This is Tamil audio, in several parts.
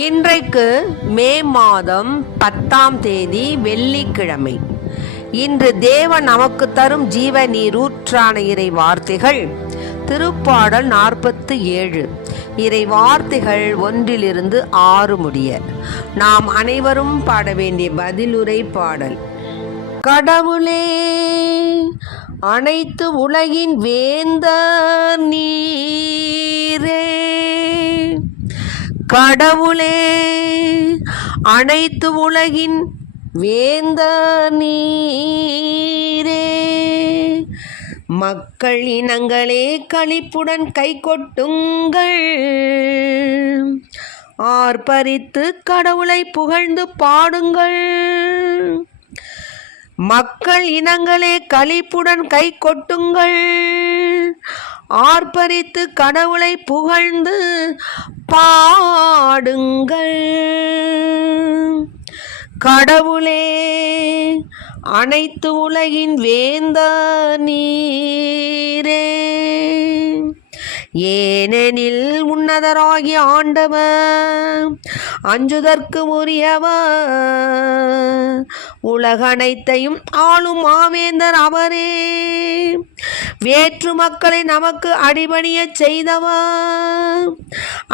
இன்றைக்கு மே மாதம் 10ஆம் தேதி வெள்ளிக்கிழமை. இன்று தேவன் நமக்கு தரும் ஜீவ நீரூற்றான இறை வார்த்தைகள் திருப்பாடல் 47. இறை வார்த்தைகள் 1-6 முடிய. நாம் அனைவரும் பாட வேண்டிய பதிலுரை பாடல். கடவுளே, அனைத்து உலகின் வேந்தர் நீரே. கடவுளே, அனைத்து உலகின் வேந்தர் நீரே. மக்கள் இனங்களே, களிப்புடன் கை கொட்டுங்கள். ஆர்ப்பரித்து கடவுளை புகழ்ந்து பாடுங்கள். மக்கள் இனங்களே, களிப்புடன் கை கொட்டுங்கள். ஆர்ப்பரித்து கடவுளை புகழ்ந்து பாடுங்கள். கடவுளே, அனைத்து உலகின் வேந்தர் நீரே. ஏனெனில் உன்னதராகிய ஆண்டவர் அஞ்சுதற்கு உரியவர். உலகனைத்தையும் ஆளும் மாவேந்தர் அவரே. வேற்று மக்களை நமக்கு அடிபணிய செய்தவர்.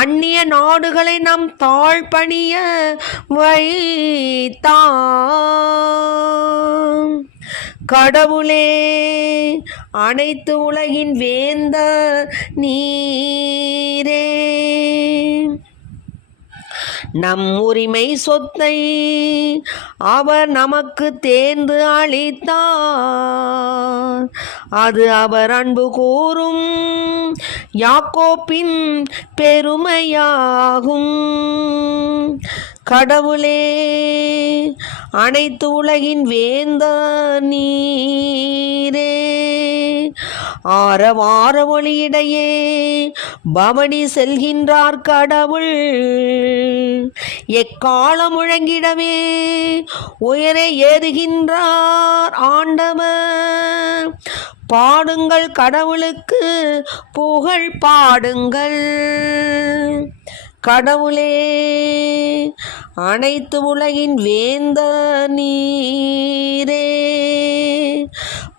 அந்நிய நாடுகளை நம் தாழ்பணிய வைத்தார். கடவுளே, அனைத்து உலகின் வேந்தர் நீரே. நம் உரிமை சொத்தை அவர் நமக்கு தேர்ந்து அளித்தார். அது அவர் அன்பு கூறும் யாக்கோப்பின் பெருமையாகும். கடவுளே, அனைத்து உலகின் வேந்தர் நீரே. ஆரவார ஒளியிடையே பவனி செல்கின்றார் கடவுள். எக்காலம் முழங்கிடவே உயரே ஏறுகின்றார் ஆண்டவர். பாடுங்கள், கடவுளுக்கு புகழ் பாடுங்கள். கடவுளே, அனைத்து உலகின் வேந்தர் நீரே.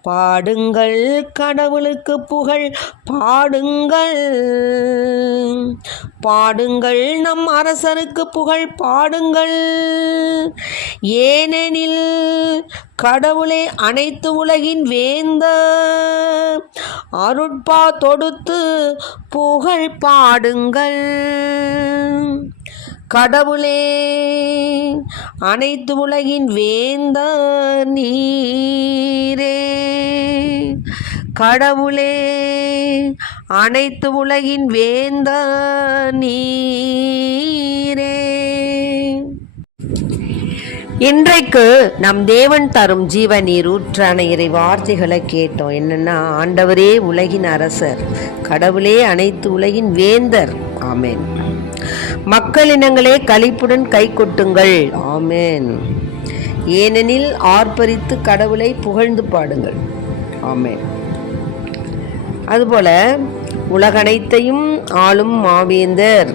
பாடுங்கள், கடவுளுக்கு புகழ் பாடுங்கள். பாடுங்கள், நம் அரசருக்கு புகழ் பாடுங்கள். ஏனெனில் கடவுளே அனைத்து உலகின் வேந்தர். அருட்பா தொடுத்து புகழ் பாடுங்கள். கடவுளே, அனைத்து உலகின் வேந்தர் நீரே. கடவுளே, அனைத்து உலகின் வேந்தர் நீரே. இன்றைக்கு நம் தேவன் தரும் ஜீவ நீரூற்றான இறை வார்த்தைகளை கேட்டோம். என்னன்னா, ஆண்டவரே உலகின் அரசர், கடவுளே அனைத்து உலகின் வேந்தர். ஆமேன். மக்களினங்களே, களிப்புடன் கை கொட்டுங்கள். ஆமேன். ஏனெனில் ஆர்ப்பரித்து கடவுளை புகழ்ந்து பாடுங்கள். ஆமேன். அதுபோல உலகனைத்தையும் ஆளும் மாவேந்தர்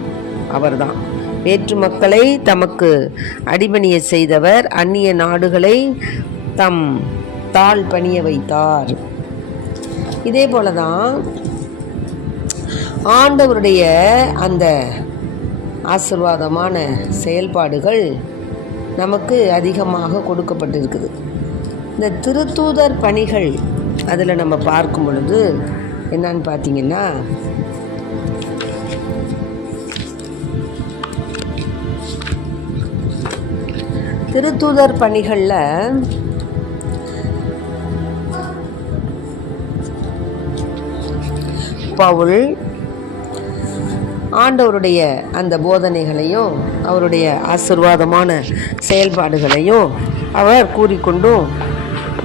அவர்தான். வேற்று மக்களை தமக்கு அடிபணிய செய்தவர். அந்நிய நாடுகளை தம் தாழ் பணிய வைத்தார். இதே போலதான் ஆண்டவருடைய அந்த ஆசீர்வாதமான செயல்பாடுகள் நமக்கு அதிகமாக கொடுக்கப்பட்டிருக்குது. இந்த திருத்தூதர் பணிகள் அதில் நம்ம பார்க்கும் பொழுது என்னன்னு பார்த்தீங்கன்னா, திருத்தூதர் பணிகளில் பவுல் ஆண்டவருடைய அந்த போதனைகளையும் அவருடைய ஆசீர்வாதமான செயல்பாடுகளையும் அவர் கூறிக்கொண்டும்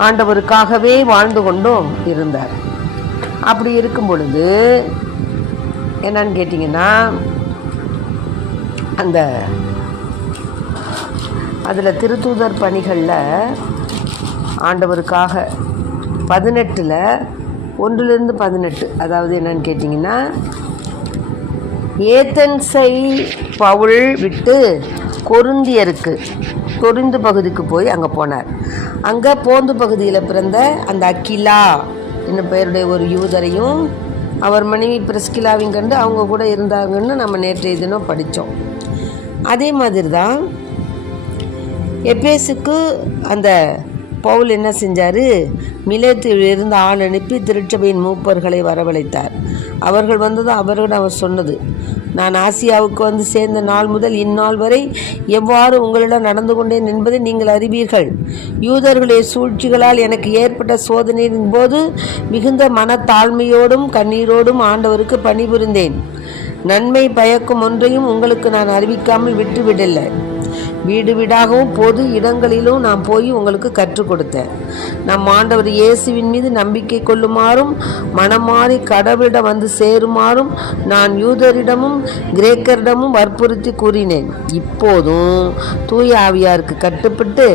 ஆண்டவருக்காகவே வாழ்ந்து கொண்டும் இருந்தார். அப்படி இருக்கும் பொழுது என்னன்னு கேட்டிங்கன்னா, அந்த அதில் திருத்தூதர் பணிகளில் ஆண்டவருக்காக 18 1-18, அதாவது என்னன்னு கேட்டிங்கன்னா, ஏதென்ஸை பவுல் விட்டு கொரிந்து பகுதிக்கு போய் அங்கே போனார். அங்கே போந்து பகுதியில் பிறந்த அந்த அக்கிலா என்னும் பெயருடைய ஒரு யூதரையும் அவர் மனைவி பிரிஸ்கிலாவையும் கண்டு அவங்க கூட இருந்தாங்கன்னு நம்ம நேற்றைய தினம் படித்தோம். அதே மாதிரி தான் எபேசுக்கு அந்த பவுல் என்ன செஞ்சார், மிலேத்தில் இருந்து ஆள் அனுப்பி திருச்சபையின் மூப்பர்களை வரவழைத்தார். அவர்கள் வந்தது அவர்களிடம் அவர் சொன்னது, நான் ஆசியாவுக்கு வந்து சேர்ந்த நாள் முதல் இந்நாள் வரை எவ்வாறு உங்களிடம் நடந்து கொண்டேன் என்பதை நீங்கள் அறிவீர்கள். யூதர்களுடைய சூழ்ச்சிகளால் எனக்கு ஏற்பட்ட சோதனையின் போது மிகுந்த மனத்தாழ்மையோடும் கண்ணீரோடும் ஆண்டவருக்கு பணிபுரிந்தேன். நன்மை பயக்கும் ஒன்றையும் உங்களுக்கு நான் அறிவிக்காமல் விட்டுவிடலை. வீடு வீடாகவும் பொது இடங்களிலும் நான் போய் உங்களுக்கு கற்றுக் கொடுத்தேன். நம் ஆண்டவர் இயேசுவின் மீது நம்பிக்கை கொள்ளுமாறும் மனமாறி கடவுளிடம் வந்து சேருமாறும் நான் யூதரிடமும் கிரேக்கரிடமும் வற்புறுத்தி கூறினேன். இப்போதும் தூய ஆவியாருக்கு கட்டுப்பட்டு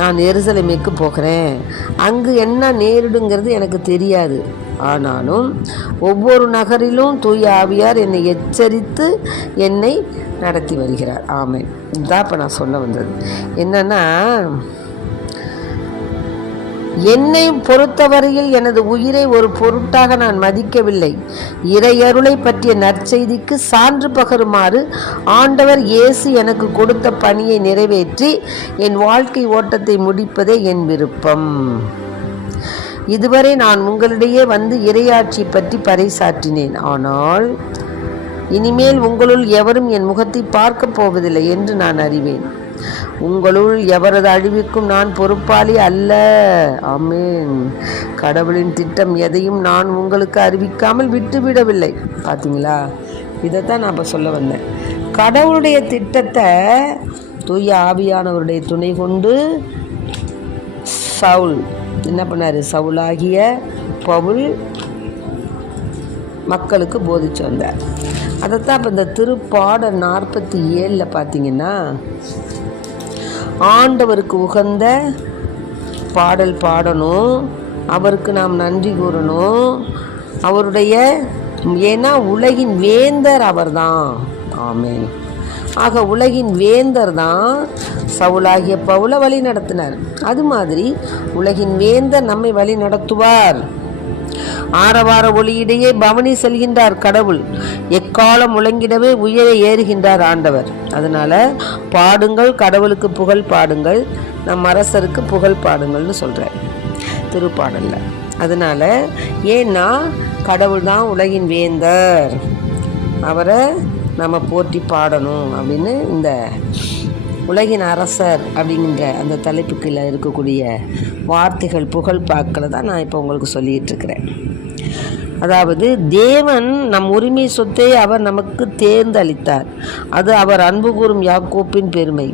நான் எருசலேமுக்கு போகிறேன். அங்கு என்ன நேரிடுங்கிறது எனக்கு தெரியாது. ஆனாலும் ஒவ்வொரு நகரிலும் தூய ஆவியார் என்னை எச்சரித்து என்னை நடத்தி வருகிறார். ஆமென். இதுதான் இப்போ நான் சொல்ல வந்தது. என்னன்னா, என்னை பொறுத்தவரையில் எனது உயிரை ஒரு பொருட்டாக நான் மதிக்கவில்லை. இறையருளை பற்றிய நற்செய்திக்கு சான்று பகருமாறு ஆண்டவர் இயேசு எனக்கு கொடுத்த பணியை நிறைவேற்றி என் வாழ்க்கை ஓட்டத்தை முடிப்பதே என் விருப்பம். இதுவரை நான் உங்களிடையே வந்து இறையாட்சி பற்றி பறைசாற்றினேன். ஆனால் இனிமேல் உங்களுள் எவரும் என் முகத்தை பார்க்க போவதில்லை என்று நான் அறிவேன். உங்களுள் எவரது அழிவுக்கும் நான் பொறுப்பாளி அல்ல. ஆமென். கடவுளின் திட்டம் எதையும் நான் உங்களுக்கு அறிவிக்காமல் விட்டுவிடவில்லை. பார்த்தீங்களா? இதைத்தான் நான் இப்போ சொல்ல வந்தேன். கடவுளுடைய திட்டத்தை தூய ஆவியானவருடைய துணை கொண்டு சவுல் என்ன பண்ணார்? சவுலாகிய பவுல் மக்களுக்கு போதிச்சு வந்தார். அதைத்தான் இப்போ இந்த திருப்பாடல் 47 பார்த்தீங்கன்னா, ஆண்டவருக்கு உகந்த பாடல் பாடணும், அவருக்கு நாம் நன்றி கூறணும், அவருடைய ஏன்னா உலகின் வேந்தர் அவர் தான். ஆமென். ஆக உலகின் வேந்தர் தான் சவுலாகிய பவுலை வழி நடத்தினார். அது மாதிரி உலகின் வேந்தர் நம்மை வழி நடத்துவார். ஆரவார ஒளியிடையே பவனி செல்கின்றார் கடவுள். எக்காலம் முழங்கிடவே உயர ஏறுகின்றார் ஆண்டவர். அதனால பாடுங்கள், கடவுளுக்கு புகழ் பாடுங்கள், நம் அரசருக்கு புகழ் பாடுங்கள்னு சொல்றார் திருப்பாடல்ல. அதனால ஏன்னா கடவுள் தான் உலகின் வேந்தர், அவரை நம்ம போற்றி பாடணும் அப்படின்னு இந்த உலகின் அரசர் அப்படிங்கிற அந்த தலைப்புக்குள்ள இருக்கக்கூடிய வார்த்தைகள் புகழ் பாக்களை தான் நான் இப்போ உங்களுக்கு சொல்லிகிட்டு இருக்கிறேன். அதாவது தேவன் நம் உரிமை சொத்தை அவர் நமக்கு தேர்ந்தளித்தார். அது அவர் அன்பு கூறும் யாக்கோப்பின் பெருமை.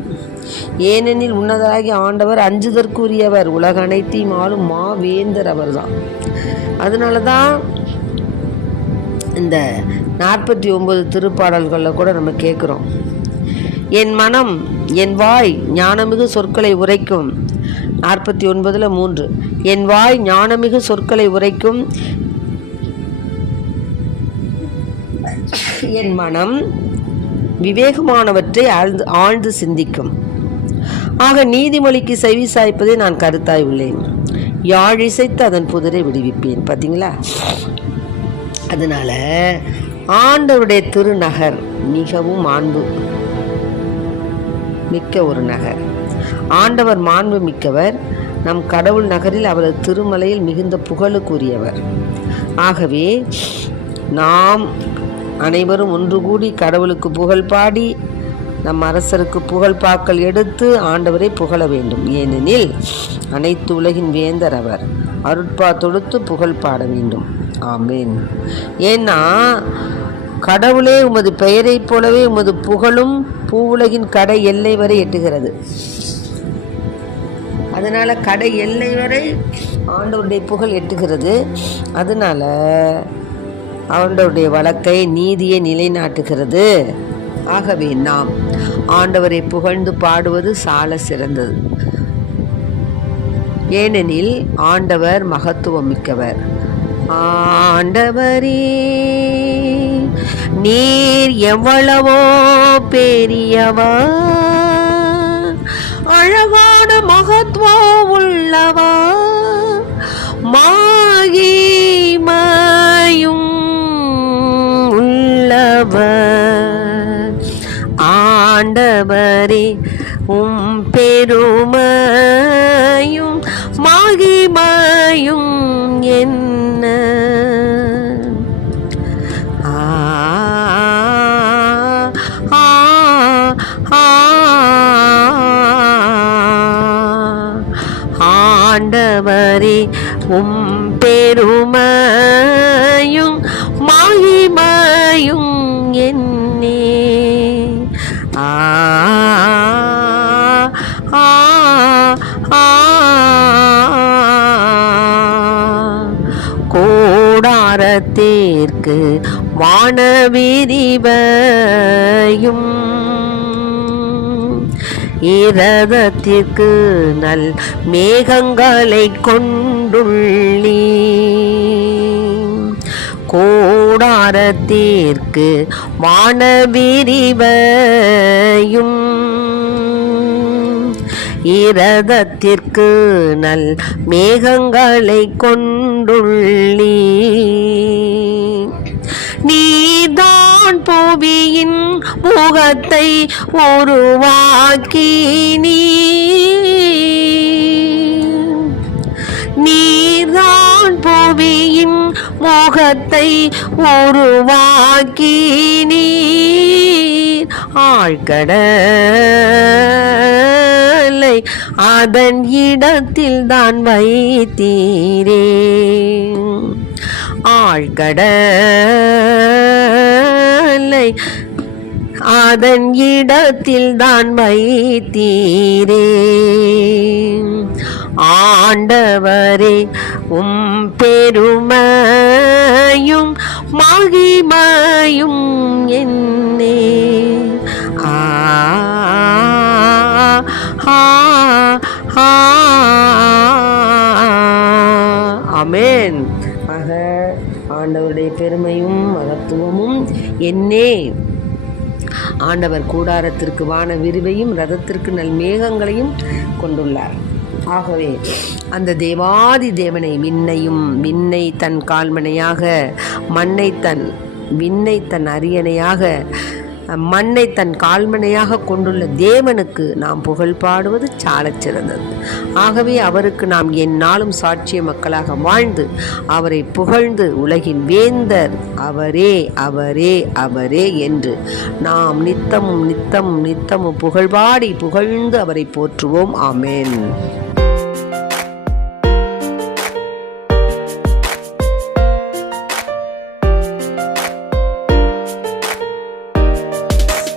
ஏனெனில் உன்னதராகி ஆண்டவர் அஞ்சுதற்குரியவர், உலக அனைத்தையும் ஆளும் மாவேந்தர் அவர் தான். அதனால தான் இந்த 49 திருப்பாடல்களில் கூட நம்ம கேட்குறோம், என் மனம் என் வாய் ஞானமிகு சொற்களை உரைக்கும். 49:3 என் வாய் ஞானமிகு சொற்களை உரைக்கும், என் மனம் விவேகமானவற்றை ஆழ்ந்து சிந்திக்கும். ஆக நீதிமொழிக்கு செவி சாய்ப்பதை நான் கருத்தாய் உள்ளேன், யாழ் இசைத்து அதன் புதிரை விடுவிப்பேன். பார்த்தீங்களா? அதனால ஆண்டவருடைய திருநகர் மிகவும் மாண்பு மிக்க ஒரு நகர். ஆண்டவர் மாண்பு மிக்கவர். நம் கடவுள் நகரில் அவரது திருமலையில் மிகுந்த புகழுக்குரியவர். ஆகவே நாம் அனைவரும் ஒன்று கூடி கடவுளுக்கு புகழ் பாடி நம் அரசருக்கு புகழ் பாக்கள் எடுத்து ஆண்டவரை புகழ வேண்டும். ஏனெனில் அனைத்து உலகின் வேந்தர் அவர். அருட்பா தொடுத்து புகழ் பாட வேண்டும். ஆமென். ஏன்னா கடவுளே உமது பெயரைப் போலவே உமது புகழும் பூவுலகின் கடை எல்லை வரை எட்டுகிறது. அதனால கடை எல்லை வரை ஆண்டவருடைய புகழ் எட்டுகிறது. அதனால ஆண்டவருடைய வழக்கை நீதியை நிலைநாட்டுகிறது. ஆகவே நாம் ஆண்டவரை புகழ்ந்து பாடுவது சால சிறந்தது. ஏனெனில் ஆண்டவர் மகத்துவம் மிக்கவர். ஆண்டவரே நீர் எவ்வளவோ பெரியவர், அழகான மகத்துவம் உள்ளவர், மகிமையும் உள்ளவர். ஆண்டவரே பெருமையும் மகிமையும் என்ன. ஆண்டவரே பெருமையும் மகிமையும் என்னே. கூடாரத்திற்கு வானவிரிவையும் இரதத்திற்கு நல் மேகங்களை கொண்டுள்ளீ. கூடாரத்திற்கு வானவிரிவையும் இரதத்திற்கு நல் மேகங்களை கொண்டுள்ளீ. நீதான் புவியின் முகத்தை உருவாக்கி நீதான் புவியின் முகத்தை உருவாக்கி ஆழ்கடலை அதன் இடத்தில் தான் வைத்தீரே. ஆழ்கடலை அதன் இடத்தில் தான் வைத்தீரே. ஆண்டவரே பெருமையும் மகிமையும் என்னே. ஆமென். ஆக ஆண்டவருடைய பெருமையும் மகத்துவமும் என்னே. ஆண்டவர் கூடாரத்திற்கு வான விரிவையும் ரதத்திற்கு நல் மேகங்களையும் கொண்டுள்ளார். ஆகவே அந்த தேவாதி தேவனை விண்ணை தன் கால்மனையாக, விண்ணை தன் அரியணையாக, மண்ணை தன் கால்மனையாக கொண்டுள்ள தேவனுக்கு நாம் புகழ் பாடுவது சாலச் சிறந்தது. ஆகவே அவருக்கு நாம் எந்நாளும் சாட்சிய மக்களாக வாழ்ந்து அவரை புகழ்ந்து உலகின் வேந்தர் அவரே அவரே அவரே என்று நாம் நித்தமும் புகழ்பாடி புகழ்ந்து அவரை போற்றுவோம். ஆமென்.